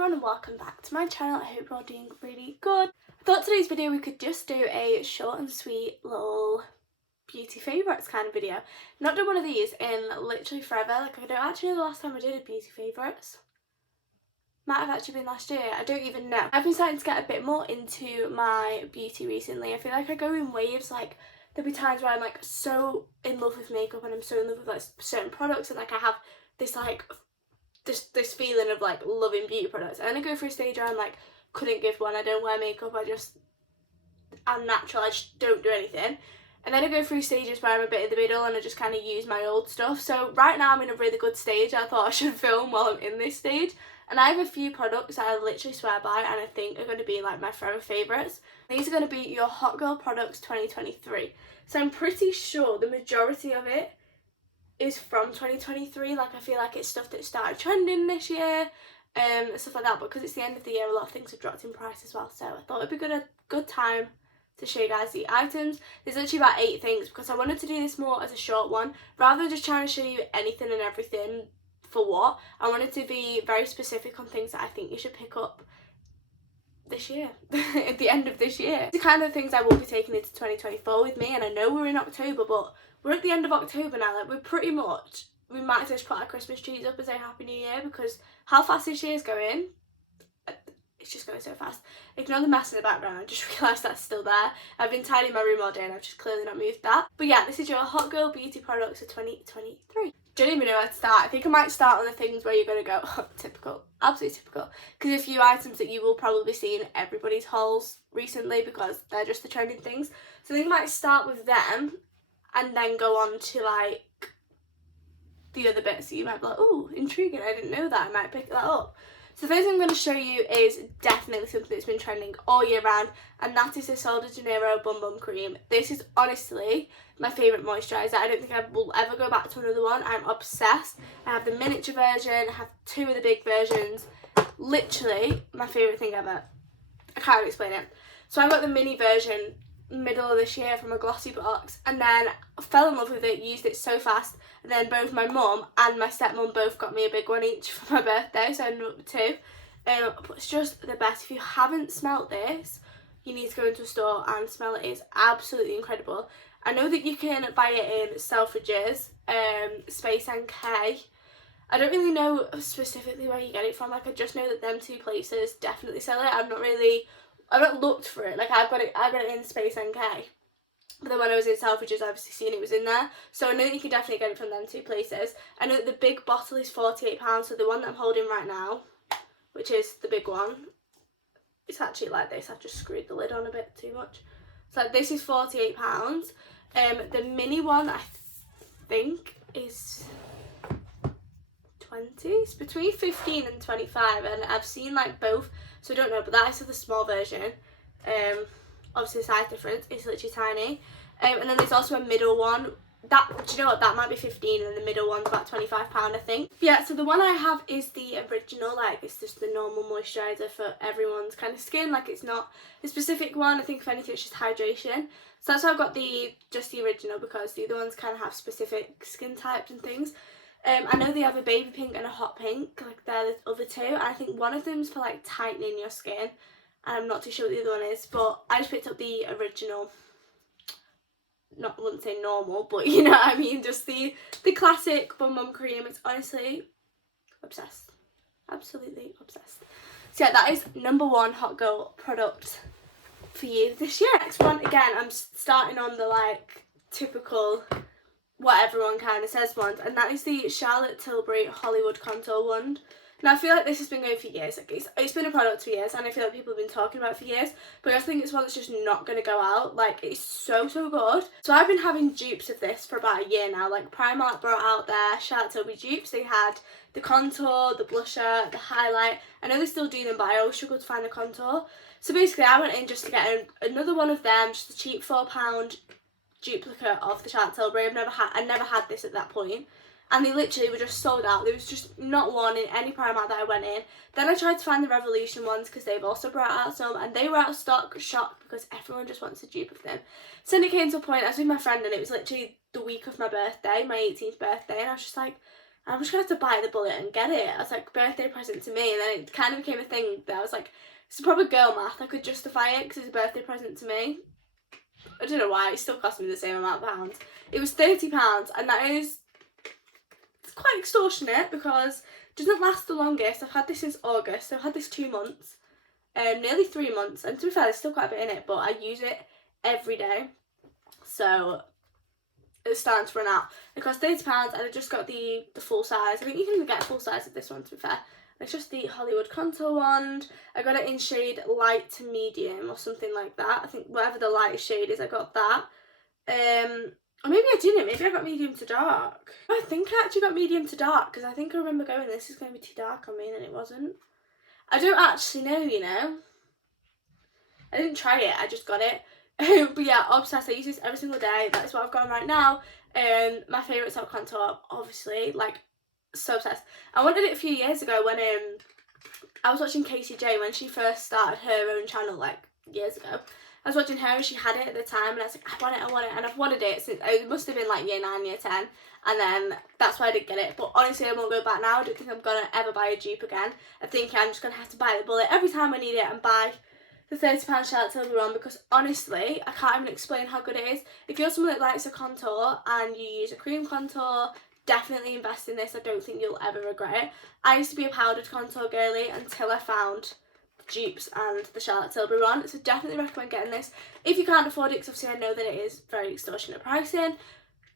everyone and welcome back to my channel. I hope you're all doing really good. I thought today's video we could just do a short and sweet little beauty favourites kind of video. Not done one of these in literally forever. Like, I don't actually know the last time I did a beauty favourites. Might have actually been last year, I don't even know. I've been starting to get a bit more into my beauty recently. I feel like I go in waves. Like, there'll be times where I'm like so in love with makeup and I'm so in love with like certain products, and like I have this like this feeling of like loving beauty products, and then I go through a stage where I'm like, couldn't give one, I don't wear makeup, I'm natural, I just don't do anything. And then I go through stages where I'm a bit in the middle and I just kind of use my old stuff. So right now I'm in a really good stage. I thought I should film while I'm in this stage. And I have a few products that I literally swear by and I think are going to be like my forever favourites. These are going to be your Hot Girl Products 2023. So I'm pretty sure the majority of it is from 2023. Like, I feel like it's stuff that started trending this year, stuff like that. But because it's the end of the year, a lot of things have dropped in price as well. So I thought it'd be a good time to show you guys the items. There's literally about 8 things because I wanted to do this more as a short one rather than just trying to show you anything and everything for what. I wanted to be very specific on things that I think you should pick up this year, at the end of this year. The kind of things I will be taking into 2024 with me, and I know we're in October, but we're at the end of October now. Like, we might as well just put our Christmas trees up and say Happy New Year, because how fast this year's going. It's just going so fast. Ignore the mess in the background, I just realised that's still there. I've been tidying my room all day and I've just clearly not moved that. But yeah, this is your Hot Girl Beauty Products for 2023. Don't even know where to start. I think I might start on the things where you're going to go, oh, typical, absolutely typical. Because a few items that you will probably see in everybody's hauls recently because they're just the trending things. So I think I might start with them and then go on to like the other bits. So you might be like, oh, intriguing, I didn't know that, I might pick that up. So the first thing I'm going to show you is definitely something that's been trending all year round, and that is the Sol de Janeiro Bum Bum Cream. This is honestly my favourite moisturiser. I don't think I will ever go back to another one. I'm obsessed. I have the miniature version, I have 2 of the big versions. Literally my favourite thing ever. I can't explain it. So I got the mini version middle of this year from a glossy box, and then I fell in love with it, used it so fast, and then both my mum and my stepmom both got me a big one each for my birthday, so I ended up with 2. But it's just the best. If you haven't smelt this, you need to go into a store and smell it. It's absolutely incredible. I know that you can buy it in Selfridges, Space NK. I don't really know specifically where you get it from. Like, I just know that them 2 places definitely sell it. I've not looked for it. Like, I got it in Space NK. But then when I was in Selfridges, I obviously seen it was in there. So I know that you can definitely get it from them 2 places. I know that the big bottle is £48. So the one that I'm holding right now, which is the big one, it's actually like this. I've just screwed the lid on a bit too much. So this is £48. The mini one, I think, is 20. It's between 15 and 25, and I've seen like both, so I don't know, but that is the small version. Obviously the size difference is literally tiny. And then there's also a middle one. That, do you know what, that might be 15 and the middle one's about £25, I think. But yeah, so the one I have is the original. Like, it's just the normal moisturiser for everyone's kind of skin. Like, it's not a specific one. I think if anything it's just hydration. So that's why I've got just the original, because the other ones kind of have specific skin types and things. I know they have a baby pink and a hot pink, like they're the other 2, and I think one of them's for like tightening your skin, and I'm not too sure what the other one is, but I just picked up the original. I wouldn't say normal, but you know what I mean, just the classic Bum Bum Cream. It's honestly obsessed, absolutely obsessed. So yeah, that is number 1 Hot Girl product for you this year. Next one, again, I'm starting on the like typical what everyone kind of says ones, and that is the Charlotte Tilbury Hollywood Contour Wand. Now, I feel like this has been going for years. Like, it's been a product for years, and I feel like people have been talking about it for years, but I just think it's one that's just not going to go out. Like, it's so good. So I've been having dupes of this for about a year now. Like, Primark brought out their Charlotte Tilbury dupes. They had the contour, the blusher, the highlight. I know they still do them, but I always struggle to find the contour. So basically, I went in just to get another one of them, just a cheap £4 duplicate of the Charlotte Tilbury. I never had this at that point, and they literally were just sold out. There was just not one in any Primark that I went in. Then I tried to find the Revolution ones because they've also brought out some, and they were out of stock. Shocked, because everyone just wants a dupe of them. So then it came to a point, I was with my friend, and it was literally the week of my birthday, my 18th birthday, and I was just like, I was going to have to bite the bullet and get it. I was like, birthday present to me. And then it kind of became a thing that I was like, it's probably girl math. I could justify it because it's a birthday present to me. I don't know why. It still cost me the same amount of pounds. It was £30, and that is, it's quite extortionate because it doesn't last the longest. I've had this since August, so I've had this 2 months, nearly 3 months. And to be fair, there's still quite a bit in it, but I use it every day. So it's starting to run out. It cost £30, and I just got the full size. I think you can even get a full size of this one, to be fair. It's just the Hollywood contour wand. I got it in shade light to medium or something like that. I think whatever the lightest shade is, I got that. Or maybe I didn't. Maybe I got medium to dark. I think I actually got medium to dark because I think I remember going, this is going to be too dark on me, and then it wasn't. I don't actually know, you know. I didn't try it. I just got it. But yeah, obsessed. I use this every single day. That is what I've got on right now. My favourite top contour, obviously, like, so obsessed. I wanted it a few years ago when I was watching Casey J when she first started her own channel, like, years ago. I was watching her and she had it at the time, and I was like, I want it, and I've wanted it since, it must have been like year 9, year 10, and then that's why I didn't get it. But honestly, I won't go back now. I don't think I'm gonna ever buy a dupe again. I think I'm just gonna have to buy the bullet every time I need it and buy the £30 Charlotte Tilbury one, because honestly, I can't even explain how good it is. If you're someone that likes a contour and you use a cream contour, definitely invest in this. I don't think you'll ever regret it. I used to be a powdered contour girly until I found the dupes and the Charlotte Tilbury one, so definitely recommend getting this if you can't afford it, because obviously I know that it is very extortionate pricing.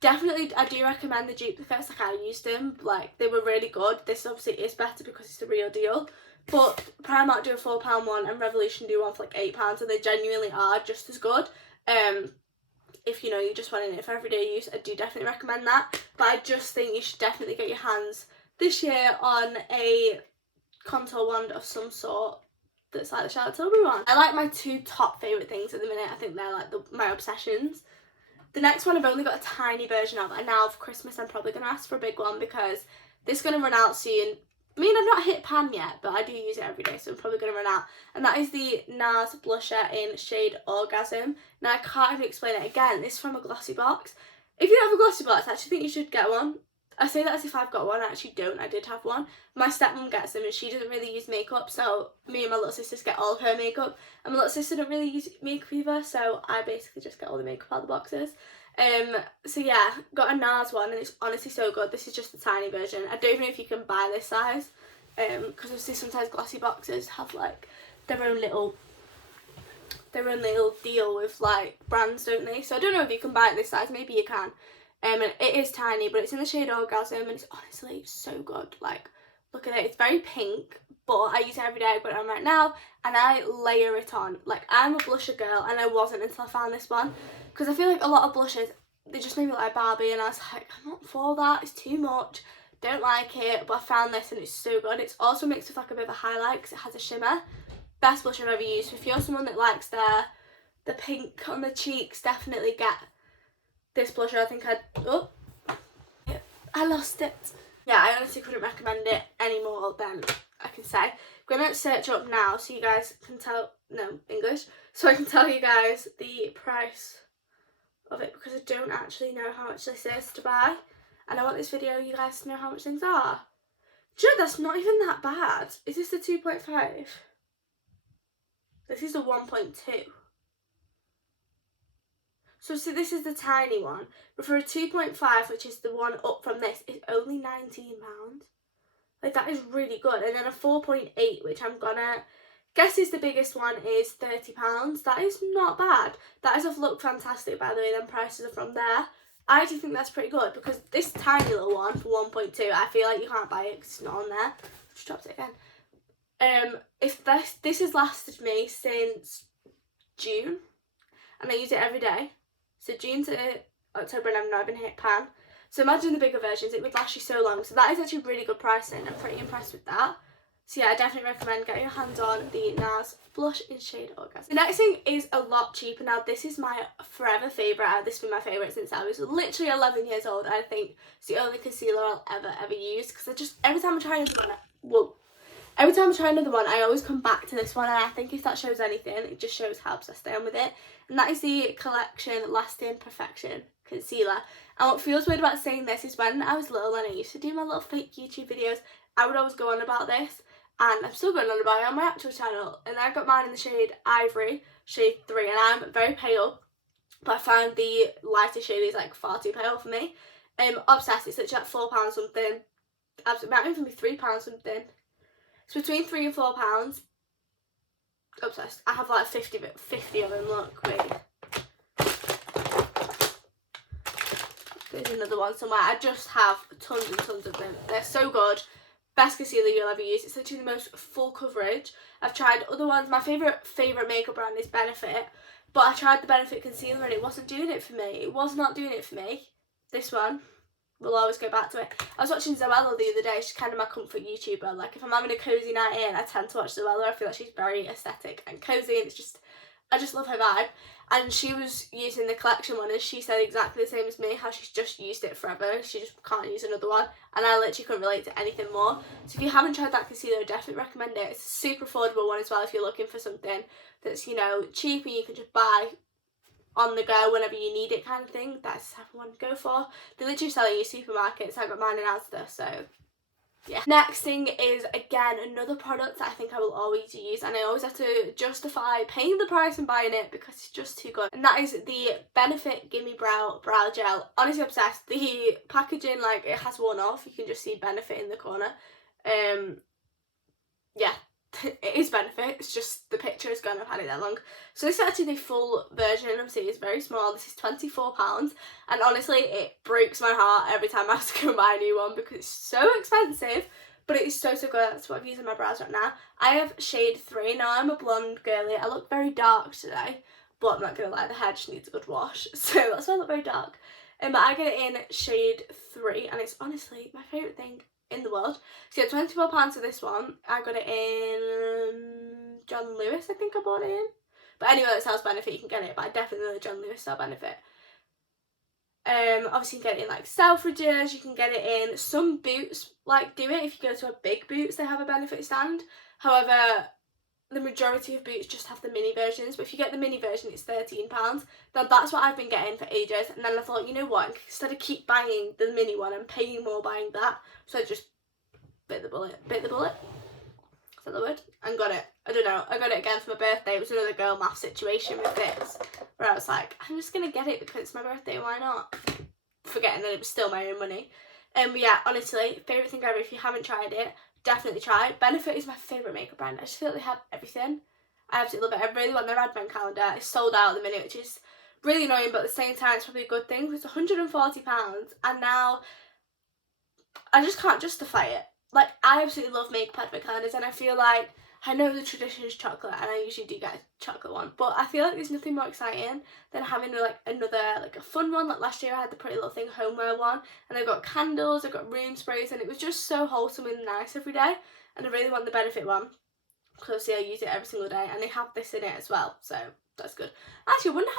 Definitely, I do recommend the dupe. The first time I used them, like, they were really good. This obviously is better because it's the real deal, but Primark do a £4 one and Revolution do one for like £8, and they genuinely are just as good. If you know you're just wanting it for everyday use, I do definitely recommend that. But I just think you should definitely get your hands this year on a contour wand of some sort that's like the Charlotte Tilbury one. I like my 2 top favourite things at the minute. I think they're like my obsessions. The next one I've only got a tiny version of, and now for Christmas I'm probably going to ask for a big one because this is going to run out soon. I mean, I've not hit pan yet, but I do use it every day, so I'm probably going to run out. And that is the NARS blusher in shade Orgasm. Now, I can't even explain it again. This is from a glossy box. If you don't have a glossy box, I actually think you should get one. I say that as if I've got one. I actually don't. I did have one. My stepmom gets them, and she doesn't really use makeup, so me and my little sisters get all of her makeup. And my little sister don't really use makeup either, so I basically just get all the makeup out of the boxes. So yeah, got a NARS one, and it's honestly so good. This is just the tiny version. I don't even know if you can buy this size, because obviously sometimes glossy boxes have like their own little deal with like brands, don't they? So I don't know if you can buy it this size. Maybe you can. And it is tiny, but it's in the shade Orgasm, and it's honestly so good. Like, look at it. It's very pink, but I use it every day. I've got it on right now, and I layer it on. Like, I'm a blusher girl, and I wasn't until I found this one, because I feel like a lot of blushes, they just made me look like Barbie, and I was like, I'm not for that. It's too much. Don't like it. But I found this, and it's so good. It's also mixed with like a bit of a highlight because it has a shimmer. Best blush I've ever used. So if you're someone that likes the pink on the cheeks, definitely get this blusher. I think I lost it. Yeah, I honestly couldn't recommend it any more than I can say. I'm gonna search up now so you guys can tell, no, English, so I can tell you guys the price of it, because I don't actually know how much this is to buy, and I want this video you guys to know how much things are. Do you know, that's not even that bad. Is this the 2.5? This is the 1.2. So see, this is the tiny one, but for a 2.5, which is the one up from this, it's only £19. Like, that is really good. And then a 4.8, which I'm gonna guess is the biggest one, is £30. That is not bad. That is a Look Fantastic, by the way. Them prices are from there. I actually think that's pretty good, because this tiny little one for 1.2, I feel like you can't buy it because it's not on there. I just dropped it again. If this has lasted me since June, and I use it every day. So June to October, and I've not even hit pan. So imagine the bigger versions, it would last you so long. So that is actually really good pricing. I'm pretty impressed with that. So yeah, I definitely recommend getting your hands on the NARS blush in shade Orgasm. The next thing is a lot cheaper. Now, this is my forever favourite. This has been my favourite since I was literally 11 years old. I think it's the only concealer I'll ever use, because I just, every time I try another one, I always come back to this one, and I think if that shows anything, it just shows how obsessed I am with it. And that is the Collection Lasting Perfection Concealer. And what feels weird about saying this is when I was little and I used to do my little fake YouTube videos, I would always go on about this, and I'm still going on about it on my actual channel. And I got mine in the shade Ivory, shade 3, and I'm very pale, but I found the lighter shade is like far too pale for me. Obsessed, it's literally like £4 something. It might even be £3 something. It's between £3 and £4. Obsessed. I have like 50 of them. Look, wait. There's another one somewhere. I just have tons and tons of them. They're so good. Best concealer you'll ever use. It's literally the most full coverage. I've tried other ones. My favourite makeup brand is Benefit. But I tried the Benefit concealer and it wasn't doing it for me. It was not doing it for me. This one. We'll always go back to it. I was watching Zoella the other day. She's kind of my comfort YouTuber. Like, if I'm having a cosy night in, I tend to watch Zoella. I feel like she's very aesthetic and cosy, and I just love her vibe. And she was using the collection one, and she said exactly the same as me, how she's just used it forever. She just can't use another one, and I literally couldn't relate to anything more. So if you haven't tried that concealer, I definitely recommend it. It's a super affordable one as well if you're looking for something that's, you know, cheap and you can just buy on the go whenever you need it kind of thing. That's the type of one to go for. They literally sell it in your supermarkets. I got mine in Asda, so yeah. Next thing is, again, another product that I think I will always use, and I always have to justify paying the price and buying it because it's just too good, and that is the Benefit Gimme Brow Gel. Honestly obsessed. The packaging, like, it has worn off. You can just see Benefit in the corner. Yeah. It is Benefit, it's just the picture is gone, I've had it that long. So this is actually the full version, obviously it's very small. This is £24, and honestly it breaks my heart every time I have to go buy a new one because it's so expensive, but it is so good. That's what I'm using my brows right now. I have shade 3. Now I'm a blonde girly, I look very dark today, but I'm not going to lie, the hair just needs a good wash, so that's why I look very dark. But I get it in shade 3, and it's honestly my favourite thing in the world. So yeah, £24 for this one. I got it in John Lewis, I think I bought it in. But anywhere that sells Benefit you can get it, but I definitely know the John Lewis sell Benefit. Obviously you can get it in like Selfridges, you can get it in some Boots, like do it if you go to a big Boots, they have a Benefit stand. However, the majority of Boots just have the mini versions, but if you get the mini version it's £13. Now that's what I've been getting for ages, and then I thought, you know what, instead of keep buying the mini one and paying more buying that, so I just bit the bullet, is that the word? And got it. I don't know, I got it again for my birthday. It was another girl math situation with this, where I was like, I'm just gonna get it because it's my birthday, why not? Forgetting that it was still my own money. But yeah, honestly, favourite thing ever. If you haven't tried it, definitely try it. Benefit is my favourite makeup brand. I just feel like they have everything. I absolutely love it. I really want their advent calendar. It's sold out at the minute, which is really annoying, but at the same time it's probably a good thing. It's £140, and now I just can't justify it. Like, I absolutely love makeup advent calendars, and I feel like, I know the tradition is chocolate, and I usually do get a chocolate one, but I feel like there's nothing more exciting than having like another, like a fun one. Like last year I had the Pretty Little Thing homeware one, and I got candles, I got room sprays, and it was just so wholesome and nice every day. And I really want the Benefit one because obviously I use it every single day, and they have this in it as well, so that's good. Actually, I wonder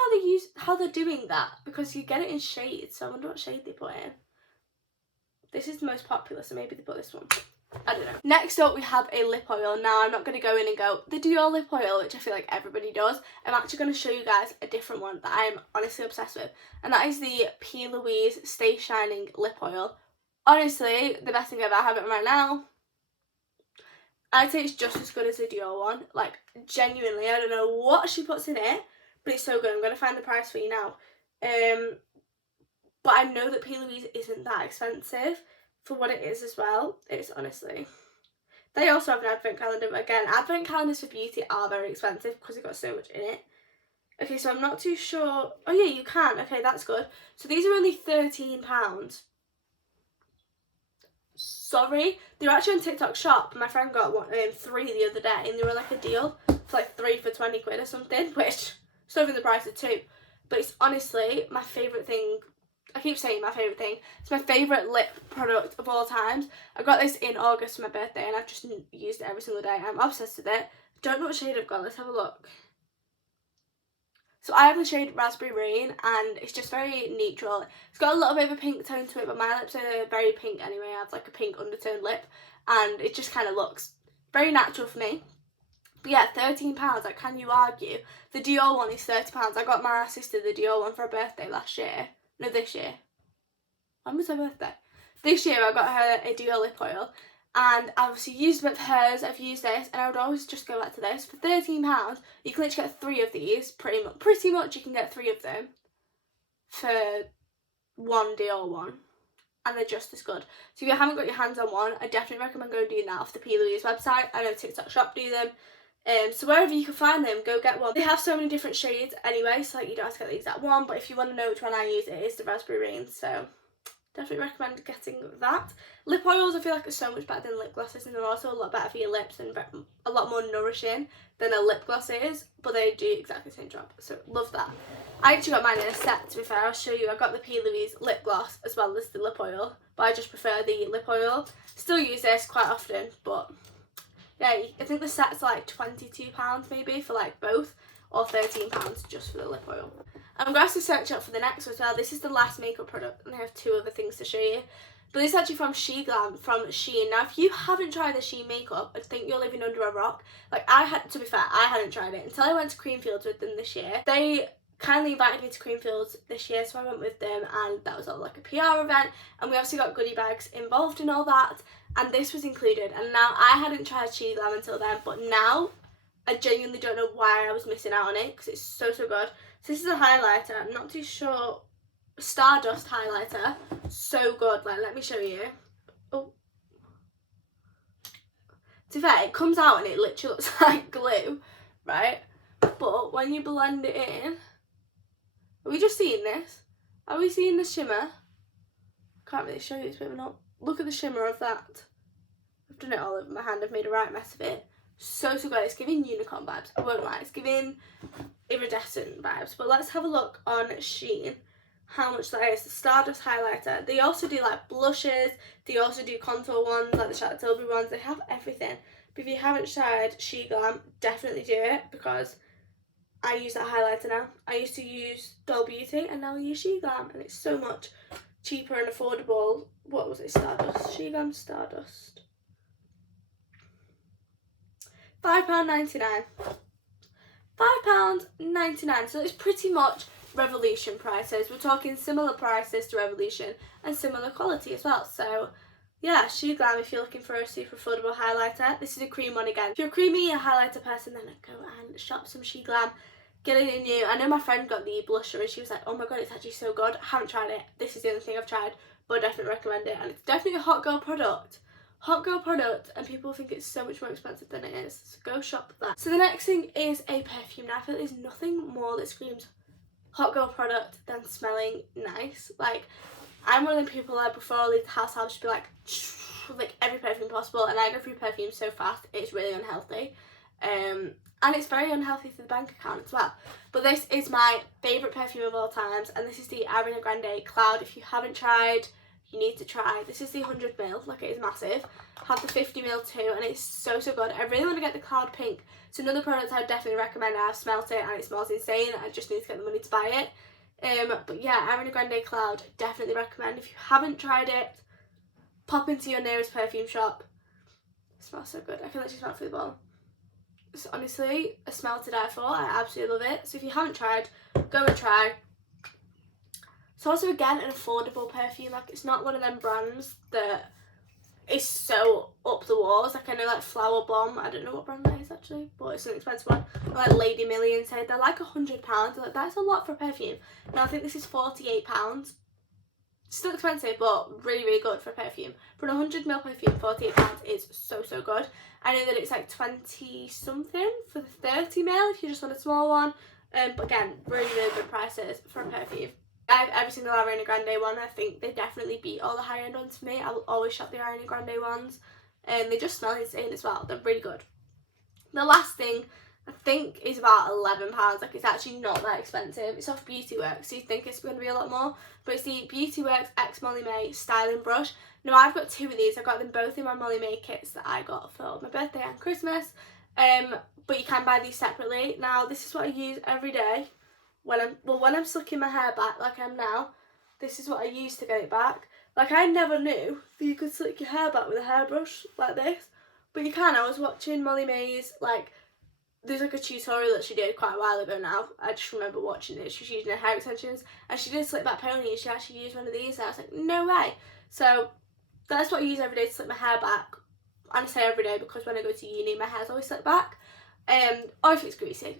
how they're doing that, because you get it in shades, so I wonder what shade they put in. This is the most popular, so maybe they put this one. I don't know. Next up we have a lip oil. Now I'm not going to go in and go the Dior lip oil, which I feel like everybody does. I'm actually going to show you guys a different one that I'm honestly obsessed with, and that is the P. Louise Stay Shining lip oil. Honestly, the best thing ever. I have it right now. I'd say it's just as good as the Dior one. Like, genuinely, I don't know what she puts in it, but it's so good. I'm going to find the price for you now. But I know that P. Louise isn't that expensive for what it is as well. It's honestly, they also have an advent calendar, but again, advent calendars for beauty are very expensive because they've got so much in it. Okay, so I'm not too sure. Oh yeah, you can. Okay, that's good. So these are only £13. Sorry, they're actually on TikTok shop. My friend got 3 the other day, and they were like a deal for like 3 for 20 quid or something, which is over the price of 2. But it's honestly my favourite thing. I keep saying my favourite thing. It's my favourite lip product of all times. I got this in August for my birthday, and I've just used it every single day. I'm obsessed with it. Don't know what shade I've got. Let's have a look. So I have the shade Raspberry Rain, and it's just very neutral. It's got a little bit of a pink tone to it, but my lips are very pink anyway. I have like a pink undertone lip, and it just kind of looks very natural for me. But yeah, £13, like, can you argue? The Dior one is £30. I got my sister the Dior one for her birthday last year. No, this year. When was her birthday? This year I got her a duo lip oil, and I've obviously used a bit of hers, I've used this, and I would always just go back to this. For £13, you can literally get 3 of these, pretty much you can get 3 of them for one Dior one, and they're just as good. So if you haven't got your hands on one, I definitely recommend going and doing that off the P. Louise website. I know TikTok Shop do them. So wherever you can find them, go get one. They have so many different shades anyway, so like you don't have to get the exact one, but if you want to know which one I use, it is the Raspberry Rain, so definitely recommend getting that. Lip oils I feel like are so much better than lip glosses, and they're also a lot better for your lips and a lot more nourishing than a lip gloss is, but they do exactly the same job, so love that. I actually got mine in a set, to be fair. I'll show you. I got the P. Louise lip gloss as well as the lip oil, but I just prefer the lip oil. Still use this quite often, but yeah, I think the set's like £22 maybe for like both, or £13 just for the lip oil. I'm going to have to search up for the next one as well. This is the last makeup product, and I have 2 other things to show you. But this is actually from sheglam, from Shein. Now, if you haven't tried the Shein makeup, I think you're living under a rock. Like, to be fair, I hadn't tried it until I went to Creamfields with them this year. They kindly invited me to Creamfields this year, so I went with them, and that was all like a PR event, and we obviously got goodie bags involved in all that, and this was included. And now, I hadn't tried sheglam until then, but now I genuinely don't know why I was missing out on it, because it's so good. So this is a highlighter. I'm not too sure. Stardust highlighter. So good. Like, let me show you. Oh. To be fair, it comes out and it literally looks like glue, right? But when you blend it in, are we just seeing this? Are we seeing the shimmer? Can't really show you this, but not. Look at the shimmer of that. I've done it all over my hand. I've made a right mess of it. So good. It's giving unicorn vibes. I won't lie. It's giving iridescent vibes. But let's have a look on Shein how much that is. The Stardust highlighter. They also do like blushes. They also do contour ones, like the Charlotte Tilbury ones. They have everything. But if you haven't tried sheglam, definitely do it, because I use that highlighter now. I used to use Doll Beauty, and now I use sheglam, and it's so much cheaper and affordable. What was it? Stardust. Sheglam Stardust. £5.99. £5.99. So it's pretty much Revolution prices. We're talking similar prices to Revolution and similar quality as well. So yeah, sheglam if you're looking for a super affordable highlighter. This is a cream one again. If you're a creamy highlighter person, then go and shop some sheglam. Get it in you. I know my friend got the blusher and she was like, oh my god, it's actually so good. I haven't tried it. This is the only thing I've tried, but I definitely recommend it. And it's definitely a hot girl product. And people think it's so much more expensive than it is, so go shop that. So the next thing is a perfume. Now I feel like there's nothing more that screams hot girl product than smelling nice. Like, I'm one of the people that before I leave the house I'll just be like every perfume possible, and I go through perfume so fast it's really unhealthy, and it's very unhealthy for the bank account as well. But this is my favourite perfume of all times, and this is the Ariana Grande Cloud. If you haven't tried, you need to try. This is the 100ml, like it is massive. I have the 50ml too, and it's so good. I really want to get the Cloud Pink. It's another product I would definitely recommend. I've smelt it and it smells insane. I just need to get the money to buy it. But yeah, Ariana Grande Cloud, definitely recommend. If you haven't tried it, pop into your nearest perfume shop. It smells so good. I can literally smell it through the bottle. It's honestly a smell to die for. I absolutely love it. So if you haven't tried, go and try. It's also, again, an affordable perfume. Like, it's not one of them brands that is so up the walls. Like, I know, like, Flower Bomb. I don't know what brand that is, actually, but it's an expensive one. Or, like, Lady Million said they're like £100. Like, that's a lot for a perfume. Now, I think this is £48. Still expensive, but really good for a perfume. For an 100ml perfume, £48 is so good. I know that it's like 20 something for the 30ml if you just want a small one. But again, really good prices for a perfume. I have every single Ariana Grande one. I think they definitely beat all the high end ones for me. I will always shop the Ariana Grande ones, and they just smell insane as well. They're really good. The last thing I think is about £11. Like, it's actually not that expensive. It's off Beauty Works, so you think it's going to be a lot more, but it's the Beauty Works X Molly May styling brush. Now, I've got 2 of these. I got them both in my Molly May kits that I got for my birthday and Christmas. But you can buy these separately. Now, this is what I use every day when I'm slicking my hair back like I am now. This is what I use to get it back. Like, I never knew that you could slick your hair back with a hairbrush like this, but you can. I was watching Molly May's like there's like a tutorial that she did quite a while ago now. I just remember watching it. She was using her hair extensions and she did a slick back pony and she actually used one of these and I was like, no way. So that's what I use every day to slick my hair back. And I say every day because when I go to uni my hair's always slicked back. Or if it's greasy.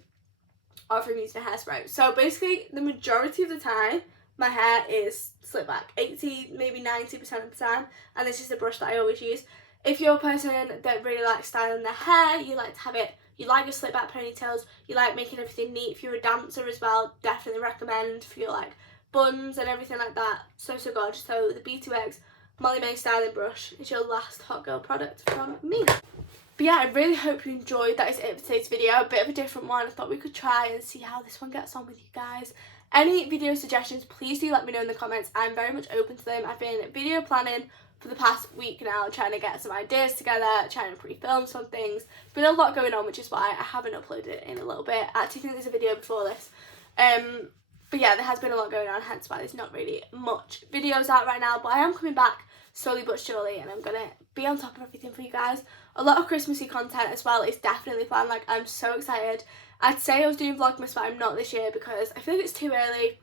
Or if I'm using a hairspray. So basically the majority of the time my hair is slicked back. 80, maybe 90% of the time. And this is the brush that I always use. If you're a person that really likes styling their hair, you like to have it, you like your slick back ponytails, you like making everything neat. If you're a dancer as well, definitely recommend for your like buns and everything like that. So gorgeous. So the B2X Molly May styling brush is your last hot girl product from me. But yeah, I really hope you enjoyed. That is it for today's video. A bit of a different one. I thought we could try and see how this one gets on with you guys. Any video suggestions, please do let me know in the comments. I'm very much open to them. I've been video planning for the past week now, trying to get some ideas together, trying to pre-film some things. Been a lot going on, which is why I haven't uploaded it in a little bit. I actually think there's a video before this. But yeah, there has been a lot going on, hence why there's not really much videos out right now. But I am coming back slowly but surely, and I'm gonna be on top of everything for you guys. A lot of Christmassy content as well is definitely planned. Like, I'm so excited. I'd say I was doing Vlogmas, but I'm not this year because I feel like it's too early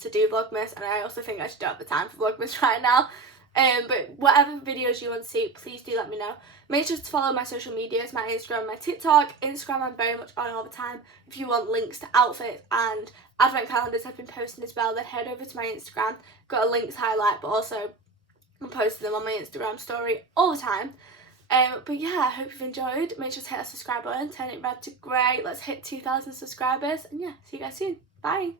to do Vlogmas, and I also think I should don't have the time for Vlogmas right now. But whatever videos you want to see, please do let me know. Make sure to follow my social medias, my Instagram, my TikTok. Instagram I'm very much on all the time. If you want links to outfits and advent calendars I've been posting as well, then head over to my Instagram. Got a links highlight, but also I'm posting them on my Instagram story all the time. But yeah, I hope you've enjoyed. Make sure to hit that subscribe button, turn it red to grey. Let's hit 2,000 subscribers. And yeah, see you guys soon. Bye.